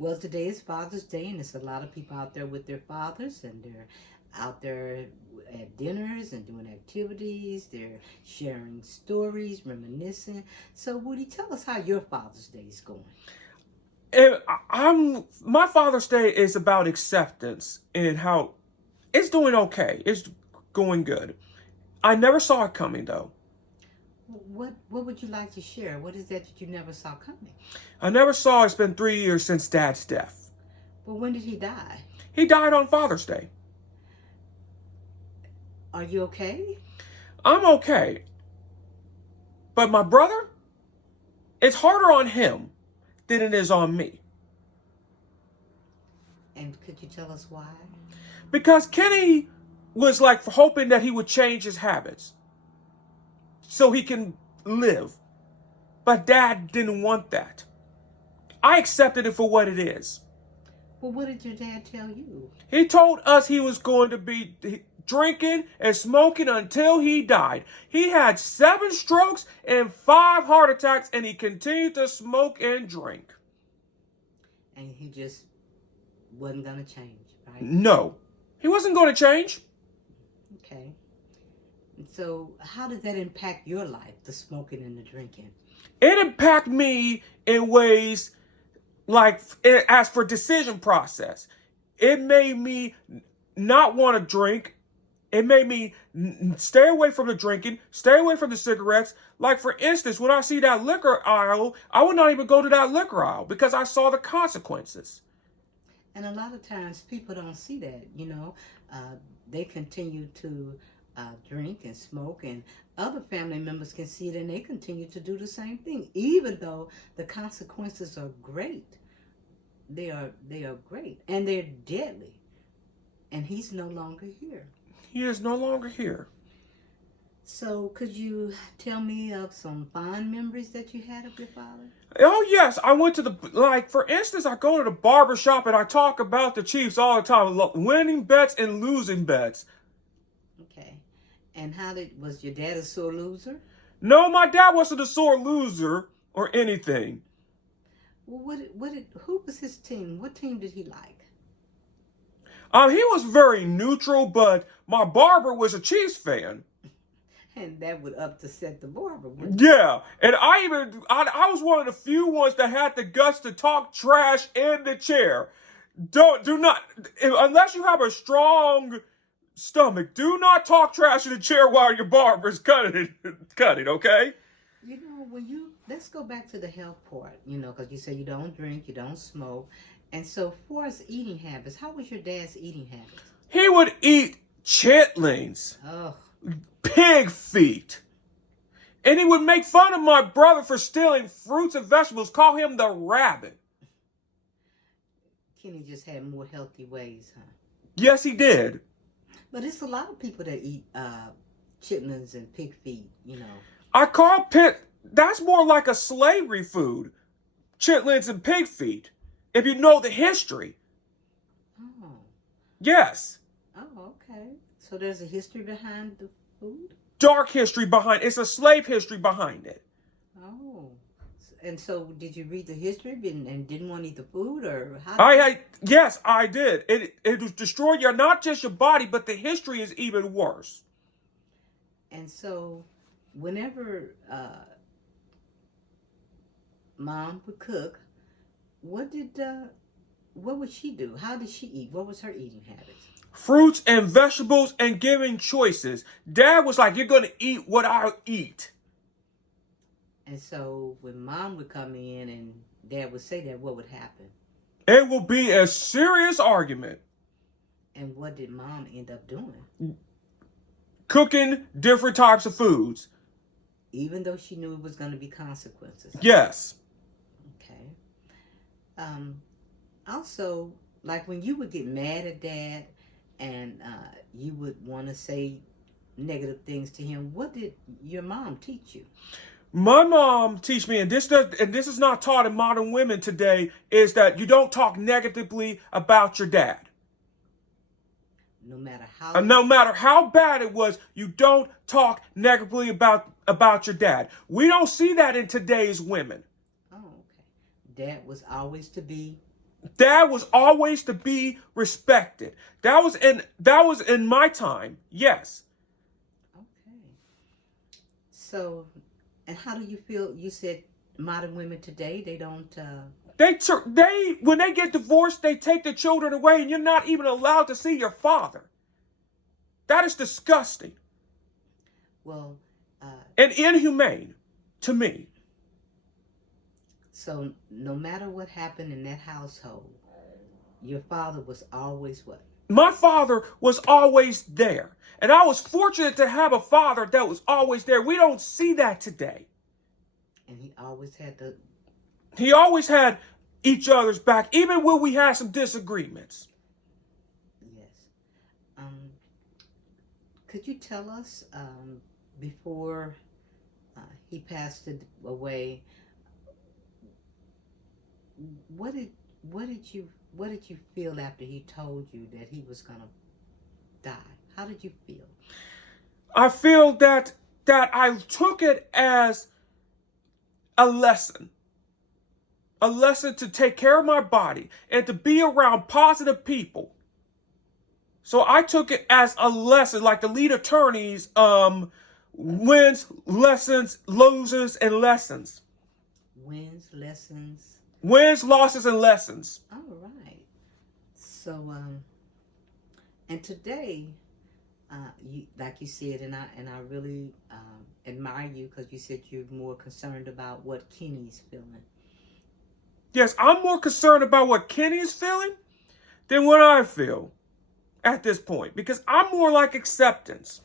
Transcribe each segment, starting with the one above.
Well, today is Father's Day, and there's a lot of people out there with their fathers, and they're out there at dinners and doing activities. They're sharing stories, reminiscing. So, Woody, tell us how your Father's Day is going. My Father's Day is about acceptance and how it's doing okay. It's going good. I never saw it coming though. What would you like to share? What is that you never saw coming? I never saw it's been 3 years since Dad's death. Well, when did he die? He died on Father's Day. Are you okay? I'm okay. But my brother, it's harder on him than it is on me. And could you tell us why? Because Kenny was like hoping that he would change his habits so he can live. But Dad didn't want that. I accepted it for what it is. Well, what did your dad tell you? He told us he was going to be drinking and smoking until he died. He had 7 strokes and 5 heart attacks, and he continued to smoke and drink. And he just wasn't going to change, right? No, he wasn't going to change. Okay. And so, how did that impact your life, the smoking and the drinking? It impacted me in ways like, as for decision process, it made me not want to drink. It made me stay away from the drinking, stay away from the cigarettes. Like, for instance, when I see that liquor aisle, I would not even go to that liquor aisle because I saw the consequences. And a lot of times people don't see that, you know. They continue to drink and smoke, and other family members can see it and they continue to do the same thing, even though the consequences are great. They are great and they're deadly. And he's no longer here. He is no longer here. So, could you tell me of some fond memories that you had of your father? Oh, yes. I went to for instance, I go to the barber shop and I talk about the Chiefs all the time, winning bets and losing bets. Okay. And was your dad a sore loser? No, my dad wasn't a sore loser or anything. Well, who was his team? What team did he like? He was very neutral, but my barber was a Chiefs fan. And that would upset the barber, wouldn't it? Yeah, and I was one of the few ones that had the guts to talk trash in the chair. Do not, unless you have a strong stomach, do not talk trash in the chair while your barber's cutting it, okay? You know, let's go back to the health part, you know, because you say you don't drink, you don't smoke. And so, for his eating habits, how was your dad's eating habits? He would eat chitlins, Oh, pig feet. And he would make fun of my brother for stealing fruits and vegetables, call him the rabbit. Kenny just had more healthy ways, huh? Yes, he did. But it's a lot of people that eat chitlins and pig feet, you know. I call that's more like a slavery food. Chitlins and pig feet. If you know the history. Oh. Yes. Oh, okay. So there's a history behind the food? Dark history behind it. It's a slave history behind it. Oh. And so did you read the history and didn't want to eat the food, or how? Yes, I did. It was destroy not just your body, but the history is even worse. And so whenever mom would cook, what would she do? How did she eat? What was her eating habits? Fruits and vegetables and giving choices. Dad was like, you're going to eat what I eat. And so when mom would come in and dad would say that, what would happen? It will be a serious argument. And what did mom end up doing? Cooking different types of foods. Even though she knew it was going to be consequences. Yes. Okay. Also, like when you would get mad at dad and you would want to say negative things to him, what did your mom teach you? My mom teach me, and this is not taught in modern women today, is that you don't talk negatively about your dad. No matter how bad it was, you don't talk negatively about your dad. We don't see that in today's women. Oh, okay. Dad was always to be Dad was always to be respected. That was in my time. Yes. Okay. So, and how do you feel? You said modern women today, they don't, They when they get divorced, they take the children away and you're not even allowed to see your father. That is disgusting well, uh, and inhumane to me. so no matter what happened in that household, your father was always what? My father was always there. And I was fortunate to have a father that was always there. We don't see that today. And he always had the, He always had each other's back, even when we had some disagreements. yes. Um, could you tell us, before he passed away, what did what did you feel after he told you that he was gonna die? How did you feel? I feel that I took it as a lesson. A lesson to take care of my body and to be around positive people. So I took it as a lesson, like the lead attorneys, wins, lessons, loses, and lessons. Wins, lessons. Wins, losses, and lessons. All right. So, and today, you like you said, and I really admire you because you said you're more concerned about what Kenny's feeling. Yes, I'm more concerned about what Kenny's feeling than what I feel at this point because I'm more like acceptance.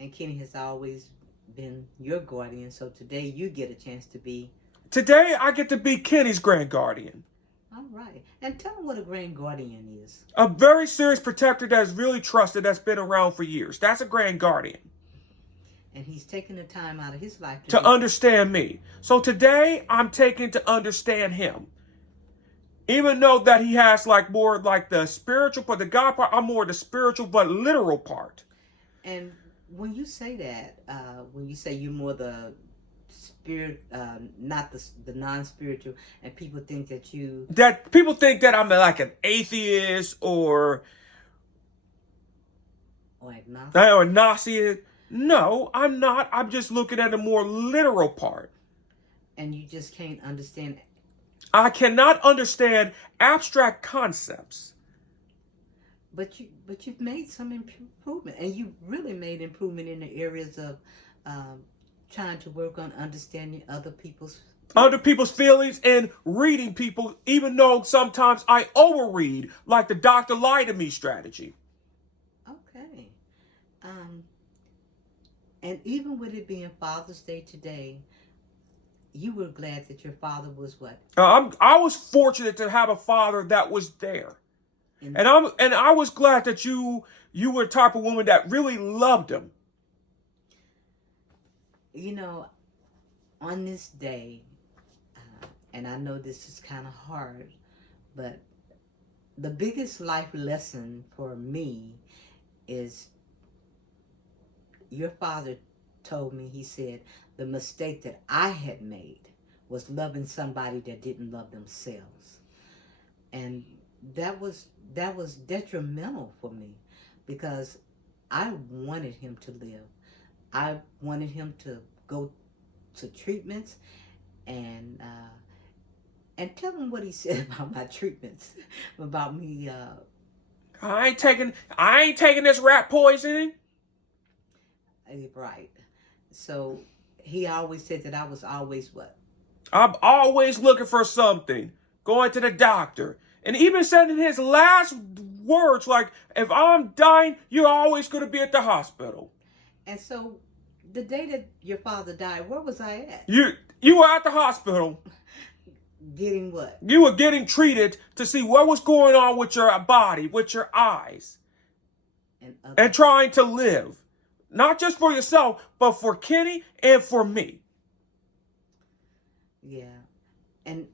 And Kenny has always been your guardian, so today you get a chance to be. Today, I get to be Kenny's grand guardian. All right. And tell him what a grand guardian is. A very serious protector that's really trusted, that's been around for years. That's a grand guardian. And he's taking the time out of his life To understand me. So today, I'm taking to understand him. Even though that he has like more like the spiritual part, the God part, I'm more the spiritual but literal part. And when you say that, when you say you're more the spirit, not the non-spiritual, and people think that you, That people think that I'm like an atheist or agnostic, or Gnostic. No, I'm not. I'm just looking at the more literal part. and you just can't understand. I cannot understand abstract concepts. But you've made some improvement, and you've really made improvement in the areas of trying to work on understanding Other people's feelings and reading people, even though sometimes I overread, like the Dr. Lie to Me strategy. Okay. Um, and even with it being Father's Day today, you were glad that your father was what? I was fortunate to have a father that was there, In, and I was glad that you were the type of woman that really loved him. you know, on this day, and I know this is kind of hard, but the biggest life lesson for me is your father told me, he said, the mistake that I had made was loving somebody that didn't love themselves. And that was detrimental for me because I wanted him to live. I wanted him to go to treatments and tell him what he said about my treatments, about me. I ain't taking this rat poisoning. Right. So he always said that I was always what? I'm always looking for something. Going to the doctor. And even said in his last words, like, if I'm dying, you're always going to be at the hospital. And so the day that your father died, where was I at? You were at the hospital. Getting what? You were getting treated to see what was going on with your body, with your eyes. And trying to live. Not just for yourself, but for Kenny and for me. Yeah. And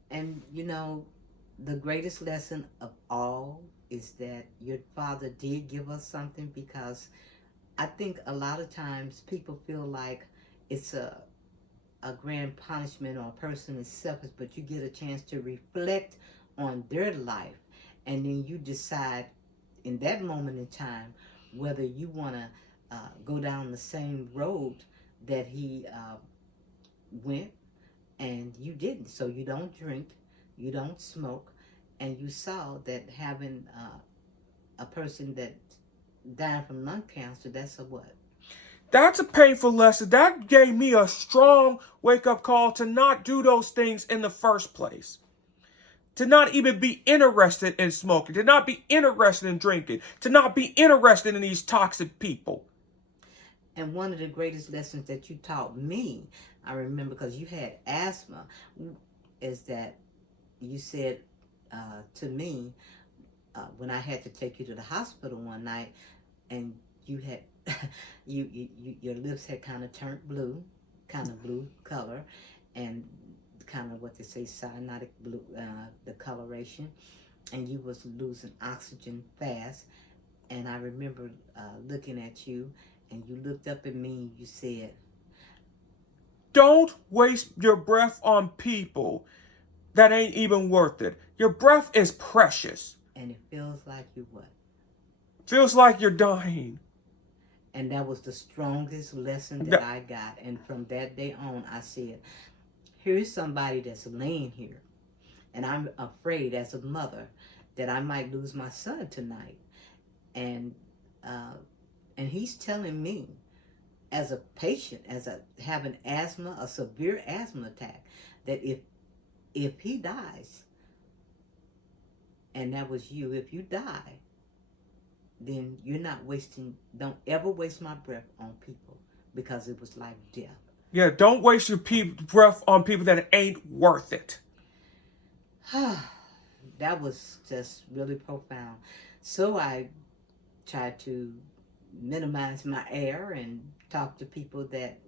you know, the greatest lesson of all is that your father did give us something, because I think a lot of times people feel like it's a grand punishment or a person is selfish, but you get a chance to reflect on their life, and then you decide in that moment in time whether you want to go down the same road that he went, and you didn't. So you don't drink, you don't smoke, and you saw that having a person that died from lung cancer, that's a what? That's a painful lesson. That gave me a strong wake up call to not do those things in the first place. To not even be interested in smoking, to not be interested in drinking, to not be interested in these toxic people. And one of the greatest lessons that you taught me, I remember, because you had asthma, is that you said to me when I had to take you to the hospital one night, and you had your lips had kind of turned blue, kind of blue color, and kind of what they say cyanotic blue, the coloration, and you was losing oxygen fast. And I remember looking at you, and you looked up at me and you said, Don't waste your breath on people that ain't even worth it. Your breath is precious. and it feels like you what? Feels like you're dying. And that was the strongest lesson that I got. And from that day on, I said, here's somebody that's laying here, and I'm afraid as a mother that I might lose my son tonight. And and he's telling me, as a patient, as a having asthma, a severe asthma attack, that if he dies, and that was you, if you die, then you're not wasting. Don't ever waste my breath on people, because it was like death. Yeah, don't waste your breath on people that ain't worth it. That was just really profound. So I tried to minimize my air and talk to people that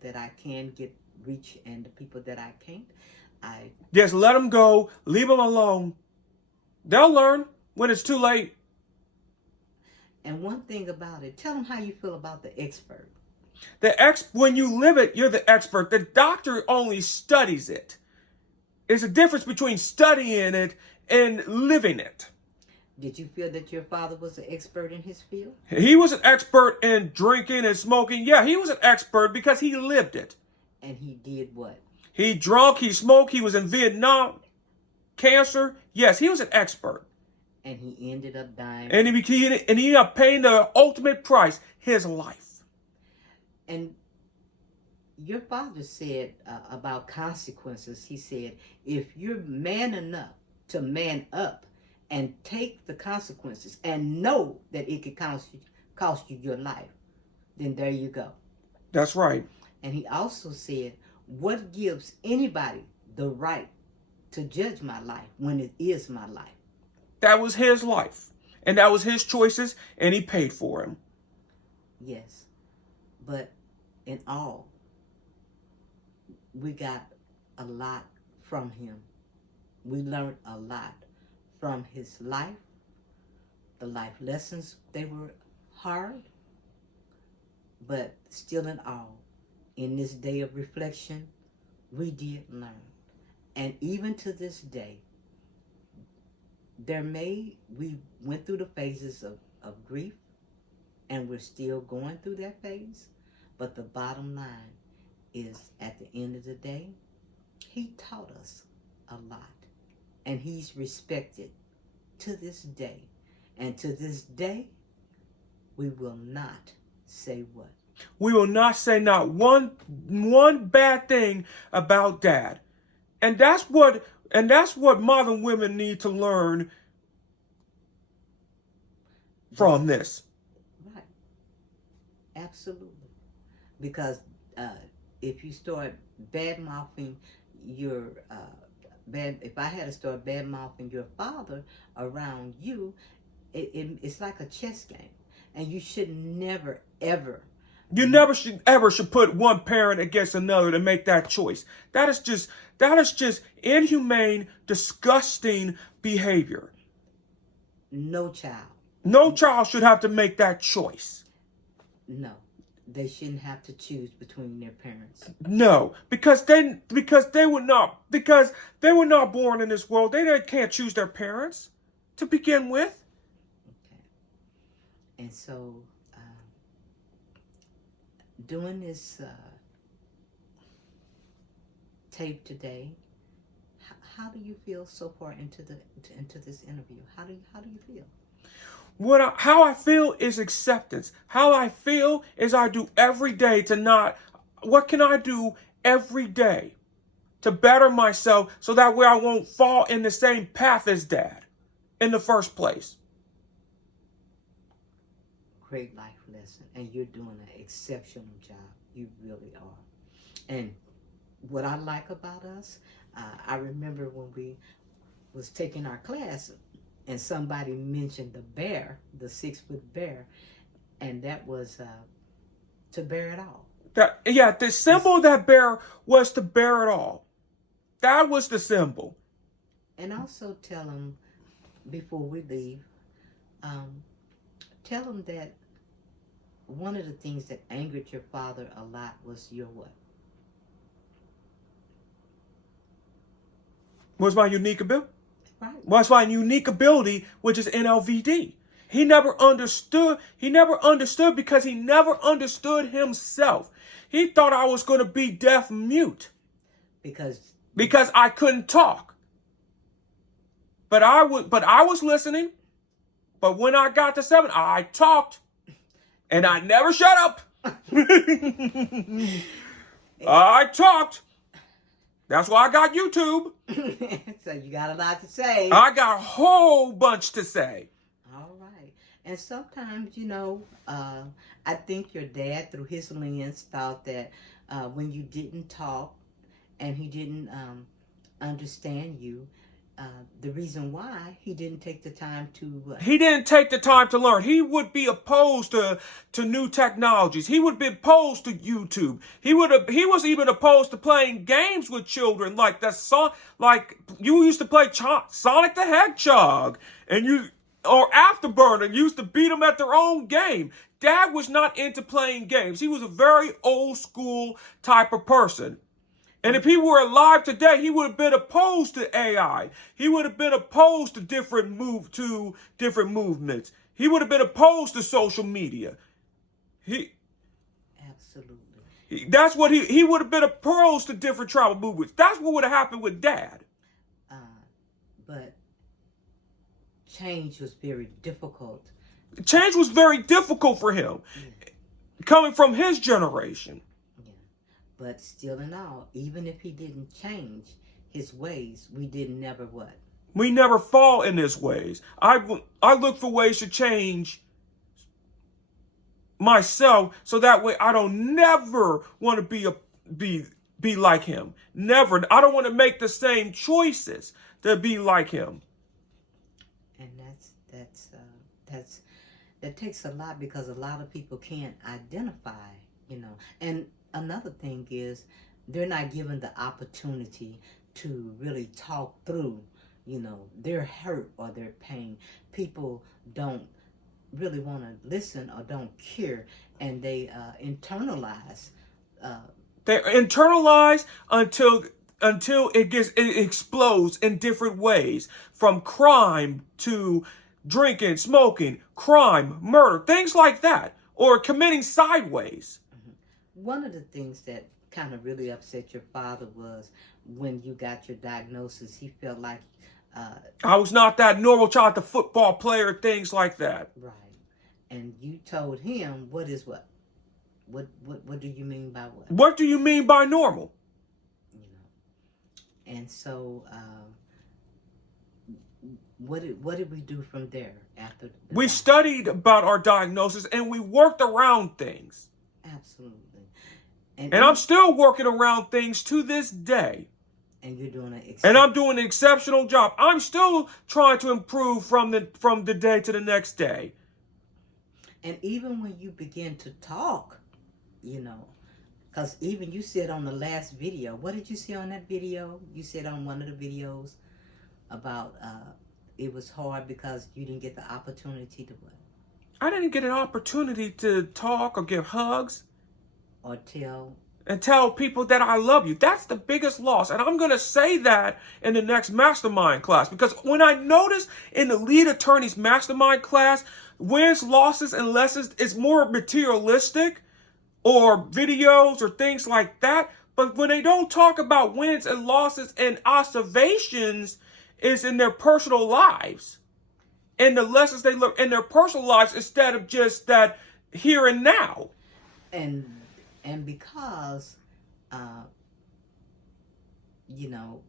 that I can get reach, and the people that I can't, I Just let them go. Leave them alone. They'll learn when it's too late. and one thing about it, tell them how you feel about the expert. When you live it, you're the expert. The doctor only studies it. There's a difference between studying it and living it. Did you feel that your father was an expert in his field? He was an expert in drinking and smoking. Yeah, he was an expert because he lived it. And he did what? He drunk, he smoked, he was in Vietnam. Cancer, yes, he was an expert. And he ended up dying. And he ended up paying the ultimate price, his life. And your father said about consequences, he said, if you're man enough to man up and take the consequences and know that it could cost you your life, then there you go. That's right. And he also said, what gives anybody the right to judge my life when it is my life? That was his life. And that was his choices, and he paid for them. Yes. But in all, we got a lot from him. We learned a lot from his life. The life lessons, they were hard, but still in all, in this day of reflection, we did learn. And even to this day, we went through the phases of grief, and we're still going through that phase. But the bottom line is, at the end of the day, he taught us a lot. And he's respected to this day. And to this day, we will not say what? We will not say not one bad thing about Dad. And that's what modern women need to learn from this. Right. Absolutely. Because if you start bad mouthing your if I had to start bad mouthing your father around you, it's like a chess game, and you should never ever. You never should put one parent against another to make that choice. That is just inhumane, disgusting behavior. No child. No child should have to make that choice. No. they shouldn't have to choose between their parents. No, because they were not born in this world. They can't choose their parents to begin with. Okay. And so, doing this tape today, how do you feel so far into this interview? How do you feel? How I feel is acceptance. How I feel is I do every day to not. What can I do every day to better myself so that way I won't fall in the same path as Dad in the first place? Great life lesson, and you're doing an exceptional job. You really are. And what I like about us, I remember when we was taking our class, and somebody mentioned the bear, the 6-foot bear, and that was to bear it all. The symbol of that bear was to bear it all. That was the symbol. And also tell them before we leave, um, tell them that one of the things that angered your father a lot was your what? Was my unique ability. Right. Was my unique ability, which is NLVD. He never understood. He never understood because he never understood himself. He thought I was going to be deaf mute because I couldn't talk. But I was listening. But when I got to 7, I talked, and I never shut up. I talked. That's why I got YouTube. So you got a lot to say. I got a whole bunch to say. All right. And sometimes, I think your dad, through his lens, thought that when you didn't talk and he didn't understand you, the reason why he didn't take the time to... He didn't take the time to learn. He would be opposed to new technologies. He would be opposed to YouTube. He was even opposed to playing games with children like like you used to play Sonic the Hedgehog or Afterburner used to beat them at their own game. Dad was not into playing games. He was a very old school type of person. And if he were alive today, he would have been opposed to AI. He would have been opposed to different movements. He would have been opposed to social media. Absolutely. That's what he would have been opposed to different tribal movements. That's what would have happened with Dad. But change was very difficult. Change was very difficult for him, coming from his generation. But still in all, even if he didn't change his ways, we didn't never what? We never fall in his ways. I look for ways to change myself so that way I don't never want to be like him. Never. I don't want to make the same choices to be like him. And that takes a lot because a lot of people can't identify, And another thing is they're not given the opportunity to really talk through, their hurt or their pain. People don't really want to listen or don't care, and they internalize. They internalize until it explodes in different ways, from crime to drinking, smoking, crime, murder, things like that, or committing sideways. One of the things that kind of really upset your father was when you got your diagnosis. He felt like I was not that normal child, the football player, things like that. Right. And you told him what is what? What do you mean by what? What do you mean by normal? And so what did we do from there after we studied about our diagnosis and we worked around things. Absolutely. And I'm still working around things to this day. And you're doing I'm doing an exceptional job. I'm still trying to improve from the day to the next day. And even when you begin to talk, because even you said on the last video, what did you say on that video? You said on one of the videos about it was hard because you didn't get the opportunity to what? I didn't get an opportunity to talk or give hugs. or tell. And tell people that I love you. That's the biggest loss. And I'm going to say that in the next mastermind class. Because when I notice in the lead attorney's mastermind class, wins, losses, and lessons is more materialistic or videos or things like that. But when they don't talk about wins and losses and observations, is in their personal lives. And the lessons they learn in their personal lives instead of just that here and now. and and because uh you know,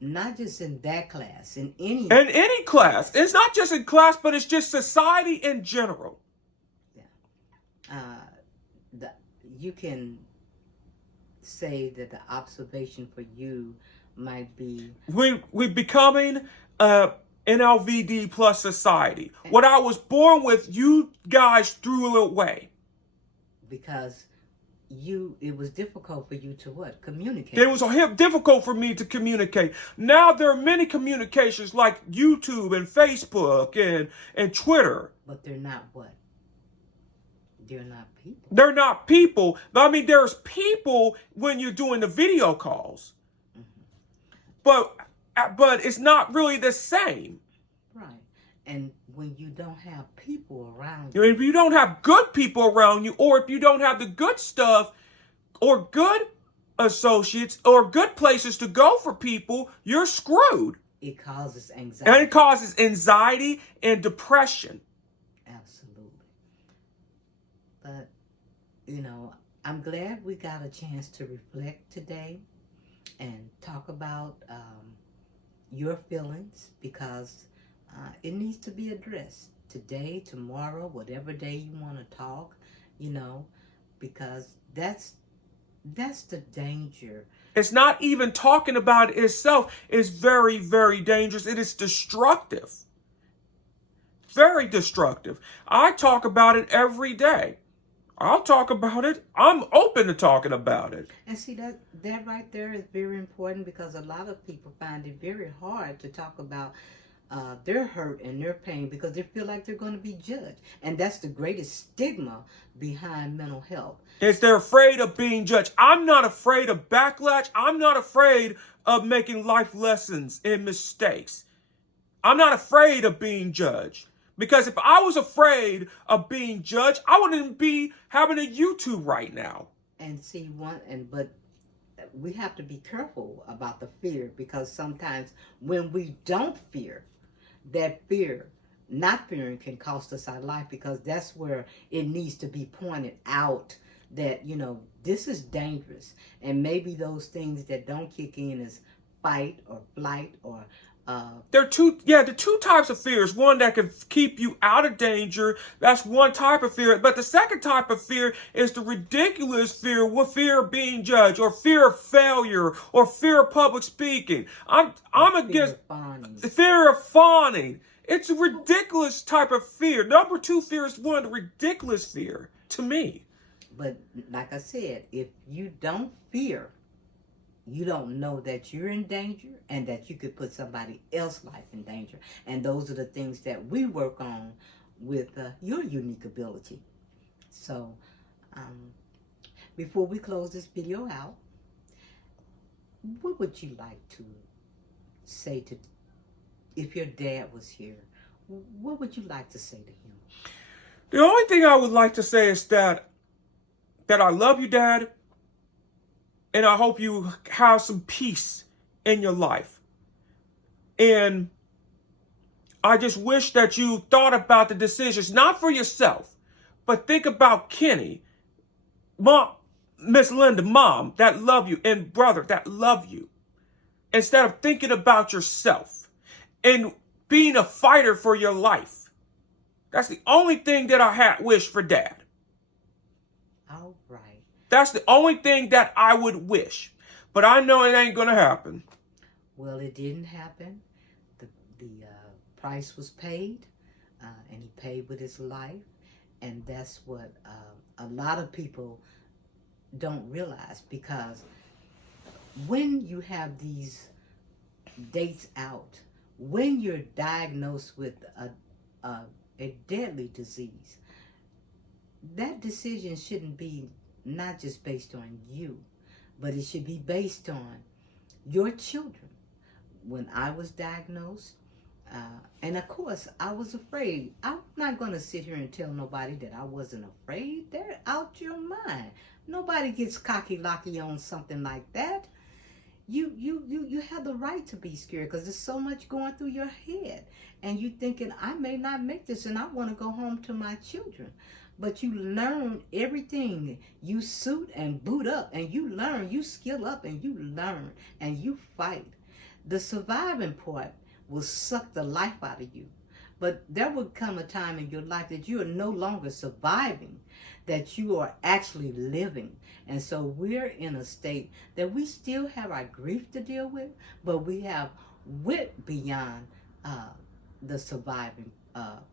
not just in that class, in any. In any class. It's not just in class, but it's just society in general. Yeah, the, you can say that the observation for you might be, We're becoming NLVD plus society. What I was born with, you guys threw it away. because it was difficult for you to what? Communicate. It was difficult for me to communicate. Now there are many communications like YouTube and Facebook and Twitter. But they're not what? They're not people. They're not people. I mean, there's people when you're doing the video calls. But it's not really the same. Right. And when you don't have people around you, if you don't have good people around you, or if you don't have the good stuff, or good associates, or good places to go for people, you're screwed. It causes anxiety. And it causes anxiety and depression. Absolutely. But, I'm glad we got a chance to reflect today and talk about your feelings, because it needs to be addressed today, tomorrow, whatever day you want to talk, because that's the danger. It's not even talking about it itself. It's very, very dangerous. It is destructive. Very destructive. I talk about it every day. I'll talk about it. I'm open to talking about it. And see, that right there is very important, because a lot of people find it very hard to talk about their hurt and their pain, because they feel like they're going to be judged. And that's the greatest stigma behind mental health. They're afraid of being judged. I'm not afraid of backlash. I'm not afraid of making life lessons and mistakes. I'm not afraid of being judged. Because if I was afraid of being judged, I wouldn't be having a YouTube right now. And see, but we have to be careful about the fear, because sometimes when we don't fear, that fear, not fearing, can cost us our life, because that's where it needs to be pointed out that, this is dangerous. And maybe those things that don't kick in is fight or flight or There are the two types of fears. One that can keep you out of danger. That's one type of fear. But the second type of fear is the ridiculous fear, fear of being judged, or fear of failure, or fear of public speaking. I'm against fear of fawning. It's a ridiculous type of fear. Number two fear is one ridiculous fear to me. But like I said, if you don't fear, you don't know that you're in danger and that you could put somebody else's life in danger. And those are the things that we work on with your unique ability. So, before we close this video out, what would you like to say to, if your dad was here, what would you like to say to him? The only thing I would like to say is that I love you, Dad. And I hope you have some peace in your life. And I just wish that you thought about the decisions, not for yourself, but think about Kenny, Mom, Miss Linda, Mom, that love you, and brother, that love you. Instead of thinking about yourself and being a fighter for your life. That's the only thing that I wish for Dad. All right. That's the only thing that I would wish. But I know it ain't going to happen. Well, it didn't happen. The price was paid, and he paid with his life. And that's what a lot of people don't realize, because when you have these dates out, when you're diagnosed with a deadly disease, that decision shouldn't be not just based on you, but it should be based on your children. When I was diagnosed, and of course, I was afraid. I'm not going to sit here and tell nobody that I wasn't afraid. They're out your mind. Nobody gets cocky-locky on something like that. You have the right to be scared because there's so much going through your head. And you thinking, I may not make this and I want to go home to my children. But you learn everything. You suit and boot up and you learn. You skill up and you learn and you fight. The surviving part will suck the life out of you. But there will come a time in your life that you are no longer surviving, that you are actually living. And so we're in a state that we still have our grief to deal with, but we have went beyond the surviving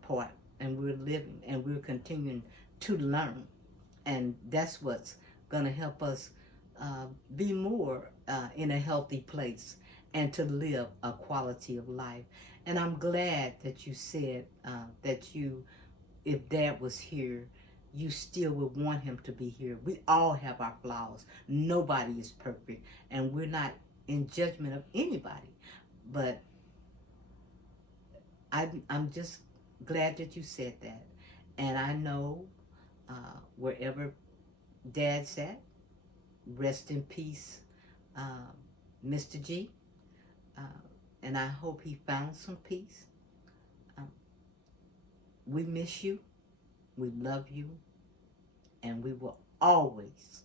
part. And we're living and we're continuing to learn. And that's what's going to help us be more in a healthy place and to live a quality of life. And I'm glad that you said that you, if Dad was here, you still would want him to be here. We all have our flaws. Nobody is perfect. And we're not in judgment of anybody. But I'm just glad that you said that. And I know wherever Dad's at, rest in peace, Mr. G. And I hope he found some peace. We miss you. We love you. And we will always,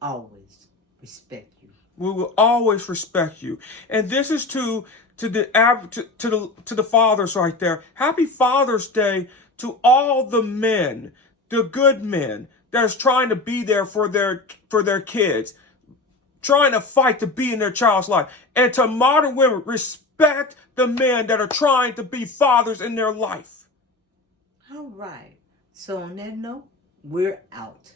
always respect you. We will always respect you. And this is to the fathers right there. Happy Father's Day to all the men, the good men that's trying to be there for their kids, trying to fight to be in their child's life. And to modern women, respect the men that are trying to be fathers in their life. All right. So on that note, we're out.